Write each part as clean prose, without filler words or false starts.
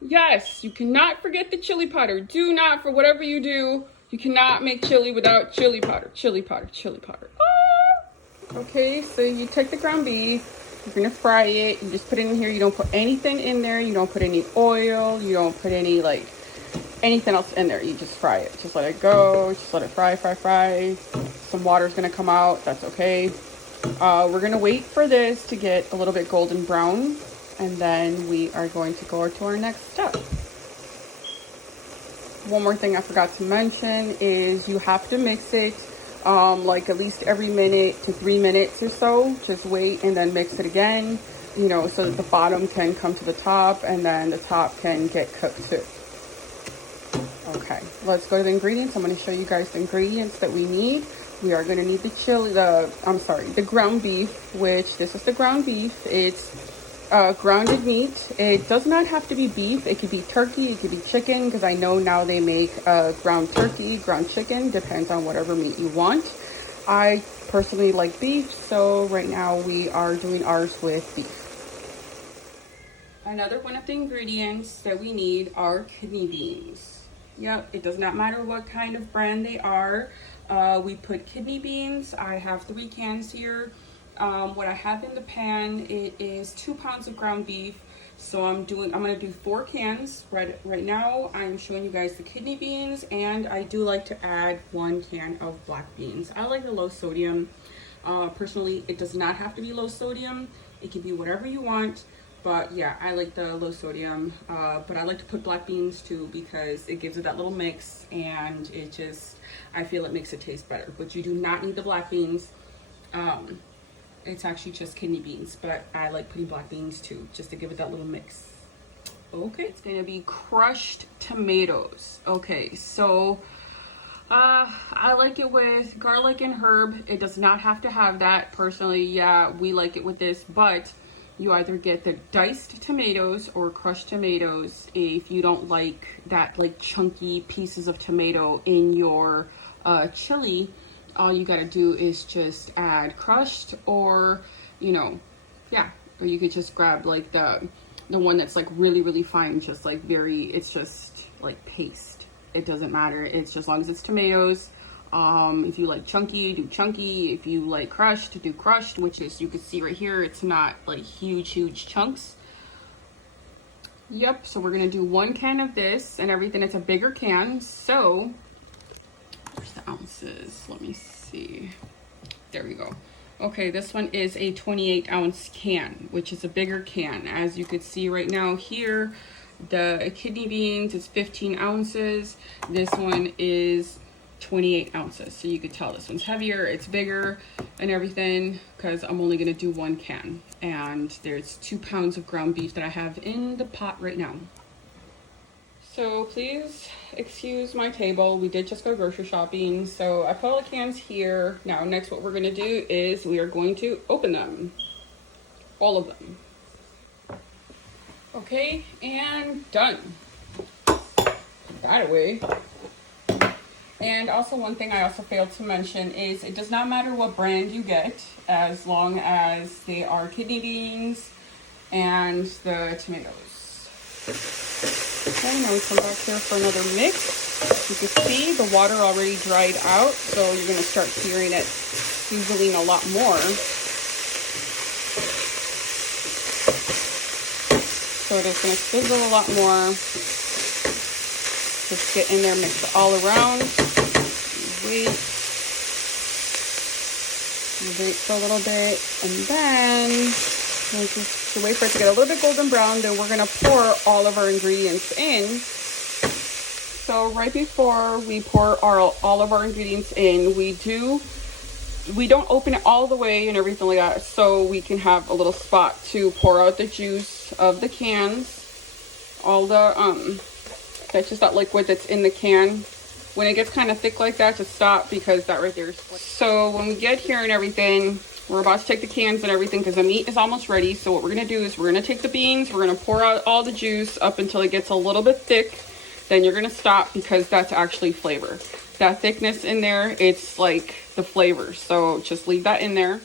Yes, you cannot forget the chili powder. Do not, for whatever you do, you cannot make chili without chili powder. Chili powder, chili powder. Ah! Okay, so you take the ground beef, you're gonna fry it, you just put it in here, you don't put anything in there, you don't put any oil, you don't put any anything else in there, you just fry it. Just let it go, just let it fry, fry, fry. Some water's gonna come out, that's okay. We're gonna wait for this to get a little bit golden brown, and then we are going to go to our next step. One more thing I forgot to mention is you have to mix it like at least every minute to 3 minutes or so. Just wait and then mix it again, you know, so that the bottom can come to the top and then the top can get cooked too. Okay, let's go to the ingredients. I'm going to show you guys the ingredients that we need. We are going to need the ground beef, which this is the ground beef. It's grounded meat. It does not have to be beef. It could be turkey, it could be chicken, because I know now they make ground turkey, ground chicken, depends on whatever meat you want. I personally like beef, so right now we are doing ours with beef. Another one of the ingredients that we need are kidney beans. Yep, it does not matter what kind of brand they are. We put kidney beans. I have 3 cans here. What I have in the pan, it is 2 pounds of ground beef. So I'm gonna do 4 cans. Right now, I'm showing you guys the kidney beans, and I do like to add 1 can of black beans. I like the low sodium. Personally, it does not have to be low sodium. It can be whatever you want. But yeah, I like the low sodium, but I like to put black beans too because it gives it that little mix, and I feel it makes it taste better. But you do not need the black beans. It's actually just kidney beans, but I like putting black beans too, just to give it that little mix. Okay, it's gonna be crushed tomatoes. Okay, so I like it with garlic and herb. It does not have to have that. Personally, yeah, we like it with this, but you either get the diced tomatoes or crushed tomatoes if you don't like that chunky pieces of tomato in your chili. All you gotta do is just add crushed, or or you could just grab the one that's really, really fine, just it's just like paste. It doesn't matter, it's just as long as it's tomatoes. If you like chunky, do chunky. If you like crushed, do crushed, which is, you can see right here, it's not like huge chunks. Yep, so we're gonna do 1 can of this and everything. It's a bigger can, so where's the ounces? Let me see. There we go. Okay, this one is a 28-ounce can, which is a bigger can. As you could see right now here, the kidney beans is 15 ounces. This one is 28 ounces. So you could tell this one's heavier, it's bigger and everything, because I'm only gonna do 1 can. And there's 2 pounds of ground beef that I have in the pot right now. So please excuse my table. We did just go grocery shopping. So I put all the cans here. Now next what we're gonna do is we are going to open them. All of them. Okay, and done. Put that away. And also one thing I also failed to mention is it does not matter what brand you get, as long as they are kidney beans and the tomatoes. Okay, now we come back here for another mix. You can see the water already dried out, so you're going to start hearing it sizzling a lot more. So it is going to sizzle a lot more. Just get in there, mix it all around. Wait for a little bit, and then just wait for it to get a little bit golden brown. Then we're gonna pour all of our ingredients in. So right before we pour all of our ingredients in, we don't open it all the way and everything like that, so we can have a little spot to pour out the juice of the cans. All the that's just that liquid that's in the can. When it gets kind of thick like that, just stop, because that right there is. So when we get here and everything, we're about to take the cans and everything because the meat is almost ready. So what we're gonna do is we're gonna take the beans, we're gonna pour out all the juice up until it gets a little bit thick. Then you're gonna stop, because that's actually flavor. That thickness in there, it's like the flavor. So just leave that in there.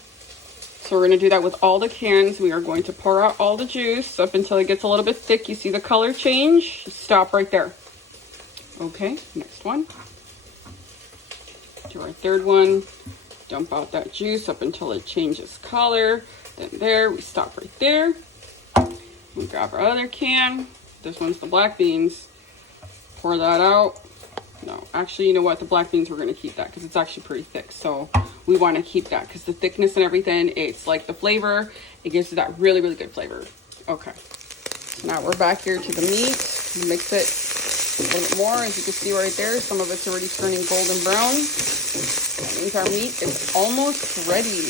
So we're gonna do that with all the cans. We are going to pour out all the juice up until it gets a little bit thick. You see the color change? Stop right there. Okay, next one. Do our third one. Dump out that juice up until it changes color. Then there, we stop right there. We grab our other can. This one's the black beans. Pour that out. No, actually, you know what? The black beans, we're going to keep that because it's actually pretty thick. So we want to keep that because the thickness and everything, it's like the flavor. It gives it that really, really good flavor. Okay. So now we're back here to the meat. Mix it a little bit more. As you can see right there, some of it's already turning golden brown. That means our meat is almost ready.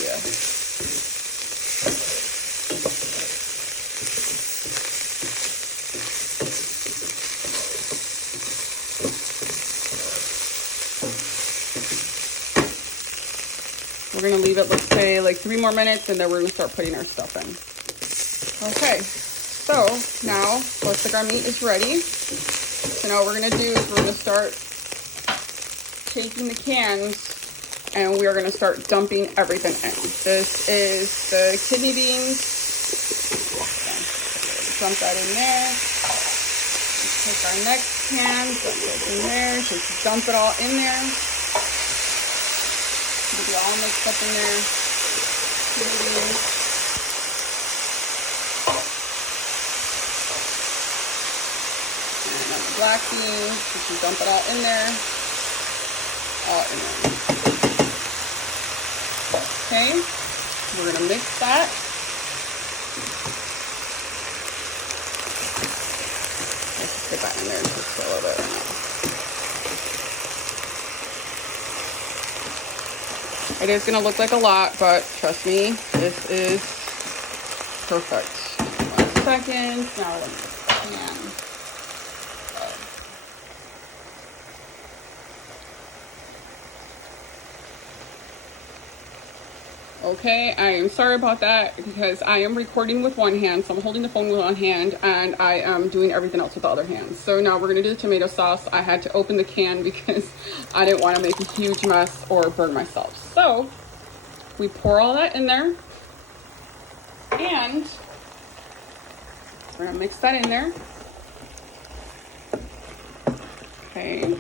We're gonna leave it, let's say, like 3 more minutes, and then we're gonna start putting our stuff in. Okay, so now looks like our meat is ready. So now what we're gonna do is we're gonna start taking the cans, and we are gonna start dumping everything in. This is the kidney beans. Dump that in there. Let's take our next can, dump it in there. Just dump it all in there. It'll be all mixed up in there. Kidney beans. And then the black beans. Just dump it all in there. All in there. Okay. We're gonna mix that. Let's just get that in there just a little bit right now. It is going to look like a lot, but trust me, this is perfect. 1 second. Now let me pan. Okay, I am sorry about that because I am recording with one hand, so I'm holding the phone with one hand, and I am doing everything else with the other hand. So now we're going to do the tomato sauce. I had to open the can because I didn't want to make a huge mess or burn myself. So we pour all that in there, and we're going to mix that in there. Okay.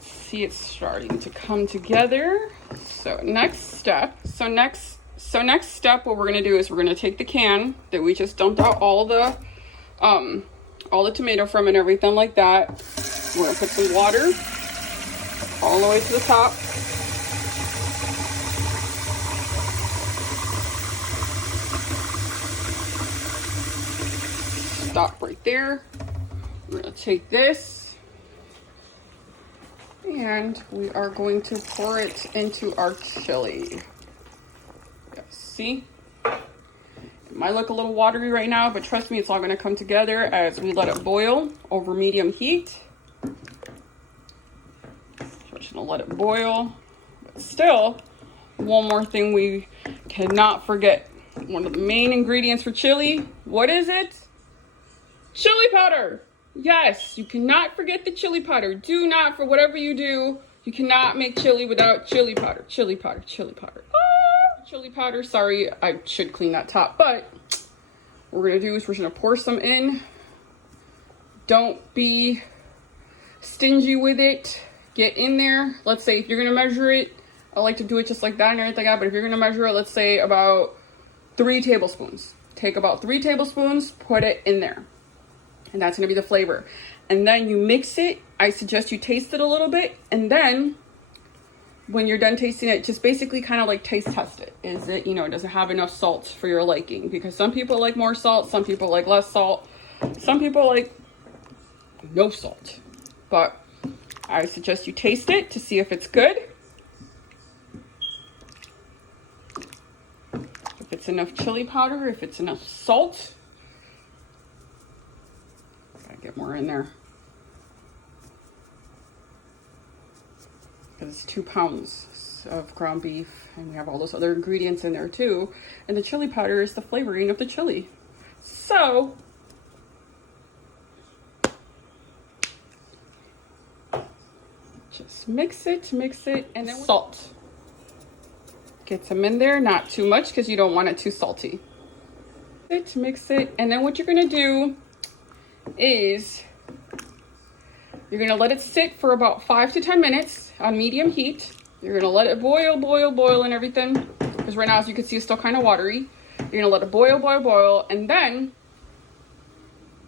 See, it's starting to come together. So next step, what we're gonna do is we're gonna take the can that we just dumped out all the tomato from and everything like that. We're gonna put some water all the way to the top. Stop right there. We're gonna take this, and we are going to pour it into our chili. Yeah, see? It might look a little watery right now, but trust me, it's all going to come together as we let it boil over medium heat. So we're just going to let it boil. But still, one more thing we cannot forget. One of the main ingredients for chili, what is it? Chili powder! Yes, you cannot forget the chili powder. Do not, for whatever you do, you cannot make chili without chili powder. Chili powder, chili powder. Ah, chili powder, sorry, I should clean that top. But what we're gonna do is we're gonna pour some in. Don't be stingy with it. Get in there. Let's say if you're gonna measure it, I like to do it just like that and everything like that, but if you're gonna measure it, let's say about 3 tablespoons. Take about 3 tablespoons, put it in there. And that's going to be the flavor. And then you mix it. I suggest you taste it a little bit. And then when you're done tasting it, just basically kind of like taste test it. Is it, does it have enough salt for your liking? Because some people like more salt. Some people like less salt. Some people like no salt. But I suggest you taste it to see if it's good. If it's enough chili powder, if it's enough salt. Get more in there because it's 2 pounds of ground beef, and we have all those other ingredients in there too, and the chili powder is the flavoring of the chili. So mix it, and then salt. Get some in there, not too much because you don't want it too salty. Mix it, and then what you're gonna do is you're gonna let it sit for about 5 to 10 minutes on medium heat. You're gonna let it boil and everything, because right now, as you can see, it's still kind of watery. You're gonna let it boil, and then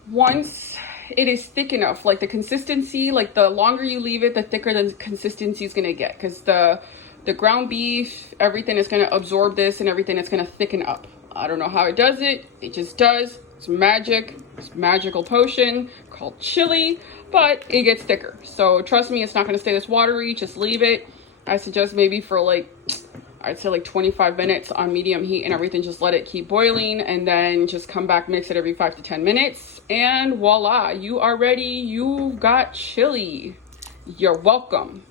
once it is thick enough, like the consistency, like the longer you leave it, the thicker the consistency is gonna get, because the ground beef, everything is gonna absorb this and everything, it's gonna thicken up. I don't know how it does it. It just does. It's magic. It's a magical potion called chili, but it gets thicker. So trust me, it's not gonna stay this watery. Just leave it. I suggest maybe for like, I'd say like 25 minutes on medium heat and everything. Just let it keep boiling and then just come back, mix it every 5 to 10 minutes. And voila, you are ready. You've got chili. You're welcome.